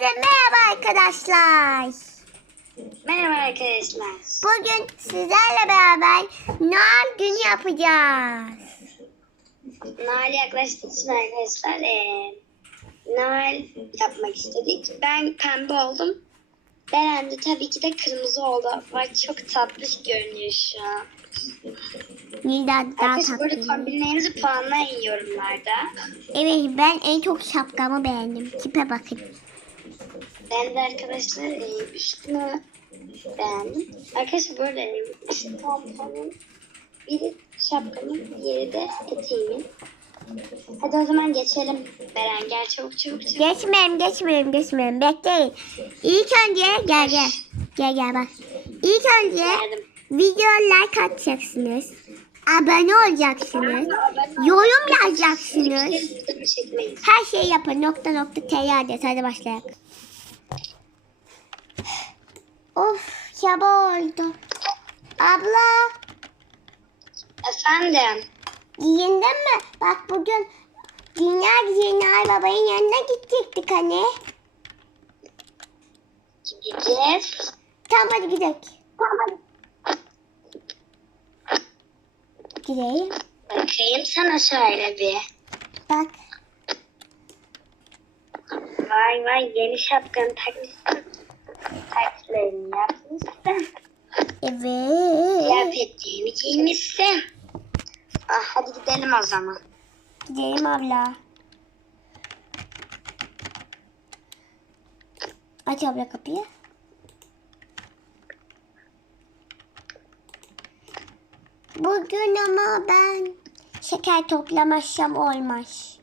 Herkese merhaba arkadaşlar. Merhaba arkadaşlar. Bugün sizlerle beraber Noel günü yapacağız. Noel yaklaştığı için arkadaşlar eee Noel yapmak istedik. Ben pembe oldum. Beren de tabii ki de kırmızı oldu. Bak çok tatlış görünüyor şu an. Nida daha Arkadaşlar tatlı. kombinlerinizi puanlayın yorumlarda. Evet ben en çok şapkamı beğendim. Tipe bakın. Ben de arkadaşlar eee üstünü beğendim. Arkadaşlar böyle şu pantolonun biri şapkamın diğeri de eteğimin. Hadi o zaman geçelim. Beren gel çabuk çabuk çabuk. Geçmeyelim geçmeyelim geçmeyelim. Bekleyin. İlk önce gel gel. Gel gel bak. İlk önce Geldim. video like atacaksınız. Abone olacaksınız. Yorum yazacaksınız. Her şeyi yapın. Nokta nokta tr. Hadi başlayalım. Of yaba oldu. Abla Efendim. giyindin mi? Bak bugün Dünya Güzeli Noel Baba'nın yanına gidecektik hani. Gideceğiz. Tamam hadi gidelim. Gidelim. Bakayım sana şöyle bir. Bak. Vay vay yeni şapkanı takmışsın. Evet. Kıyafetliğini giymişsin. Ah, hadi gidelim o zaman. Gidelim abla. Aç abla kapıyı. Bugün ama ben şeker toplamazsam olmaz.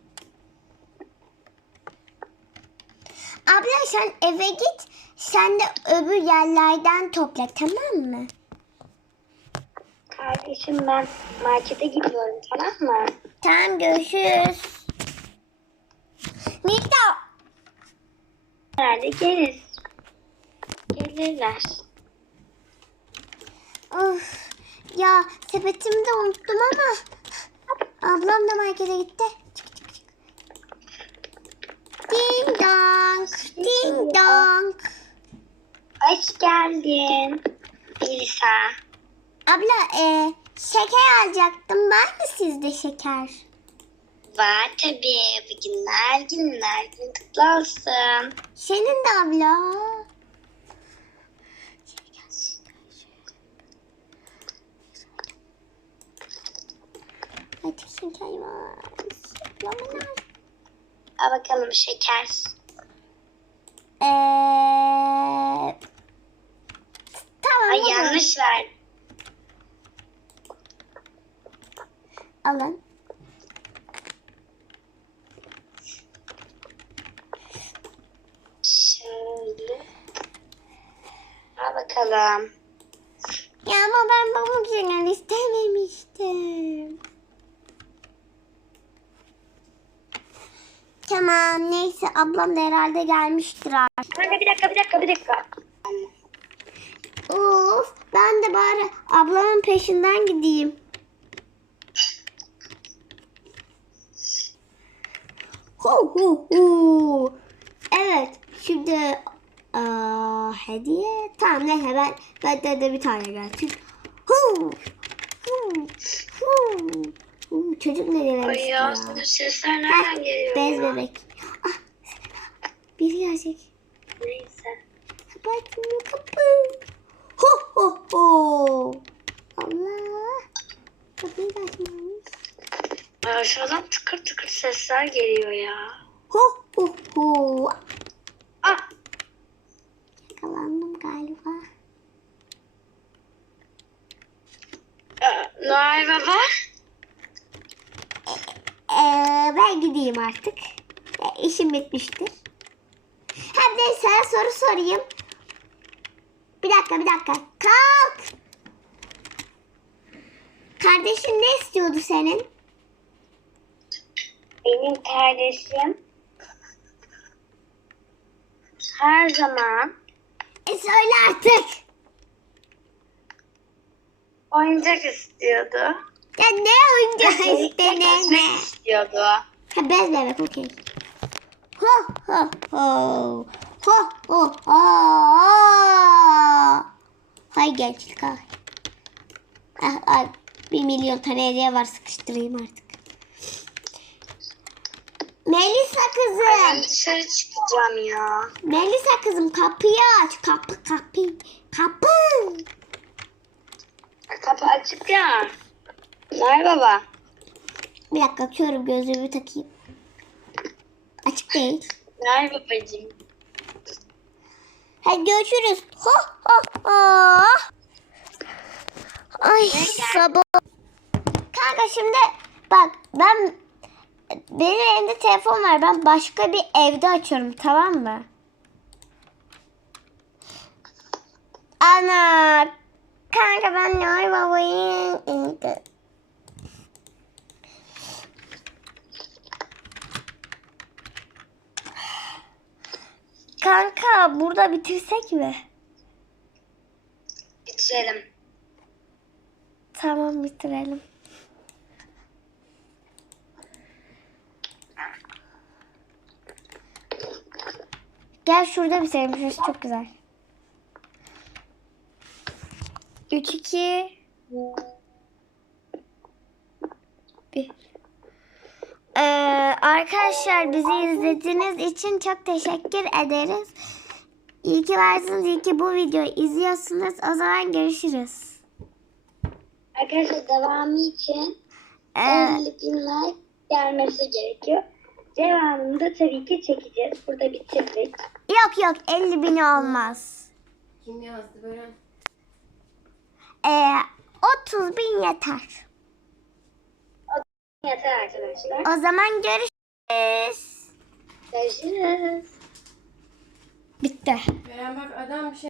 Abla sen eve git. Sen de öbür yerlerden topla tamam mı? Kardeşim ben markete gidiyorum tamam mı? Tamam görüşürüz. Nida. Herhalde gelir. Gelirler. Of ya sepetimi de unuttum ama ablam da markete gitti. Ding dong, ding dong. Hoş geldin. Elisa. Abla e, şeker alacaktım. Var mı sizde şeker? Var tabii. Bugünler günler gün kutlu olsun. Senin de abla. Hadi şeker var. Şeker var. Al bakalım şeker. Ee, tamam. Ay yanlış ver. Alın. Şöyle. Al bakalım. Ya ama ben pamuk şeker istememiştim. Tamam neyse ablam da herhalde gelmiştir artık. Kanka bir dakika bir dakika bir dakika. Of ben de bari ablamın peşinden gideyim. Hu hu hu. Evet şimdi aa, hediye. Tamam neyse ben, ben de bir tane gelsin. Hu hu hu. hu. Çocuk ne demek Ay ya senin sesler nereden geliyor Bez ya? bebek. Ah, biri gelecek. Neyse. Kapatın kapı. Ho ho ho. Allah. Kapıyı da açmamış. Ay aşağıdan tıkır tıkır sesler geliyor ya. Ho ho ho. Ah Yakalandım galiba. e, Noel Baba. Ee, ben gideyim artık. Ee, işim bitmiştir. Hem de sana soru sorayım. Bir dakika bir dakika. Kalk. Kardeşin ne istiyordu senin? Benim kardeşim her zaman E söyle artık. oyuncak istiyordu. Ya ne Birlikte istedin mi? istiyordu. Ha bez bebek okey. Ho ho ho. Oh, oh, aa. Hay gençlik hay. Ah, ah, bir milyon tane hediye var sıkıştırayım artık. Melisa Ben kızım. dışarı çıkacağım ya. Melisa kızım kapıyı aç. Kapı kapı. Kapı. Kapı açık ya. Nay baba. Bir dakika açıyorum gözlüğümü takayım. Açık değil. Nay babacığım. Hadi görüşürüz. Ha ha ha. Ay sabah. Kanka şimdi bak ben benim elimde telefon var. Ben başka bir evde açıyorum tamam mı? Ana kanka ben Noy Baba'yı Kanka burada bitirsek mi? Bitirelim. Tamam bitirelim. Gel şurada bitirelim. Şurası çok güzel. 3 2 1 Ee, arkadaşlar bizi izlediğiniz için çok teşekkür ederiz. İyi ki varsınız. İyi ki bu videoyu izliyorsunuz. O zaman görüşürüz. Arkadaşlar devamı için Ee, 50 bin like gelmesi gerekiyor. Devamını da tabii ki çekeceğiz. Burada bitirdik. Yok yok 50 bin olmaz. Kim yazdı böyle? Ee, 30 bin yeter. Yeter arkadaşlar. O zaman görüşürüz. Görüşürüz. Bitti. Beren bak adam bir şey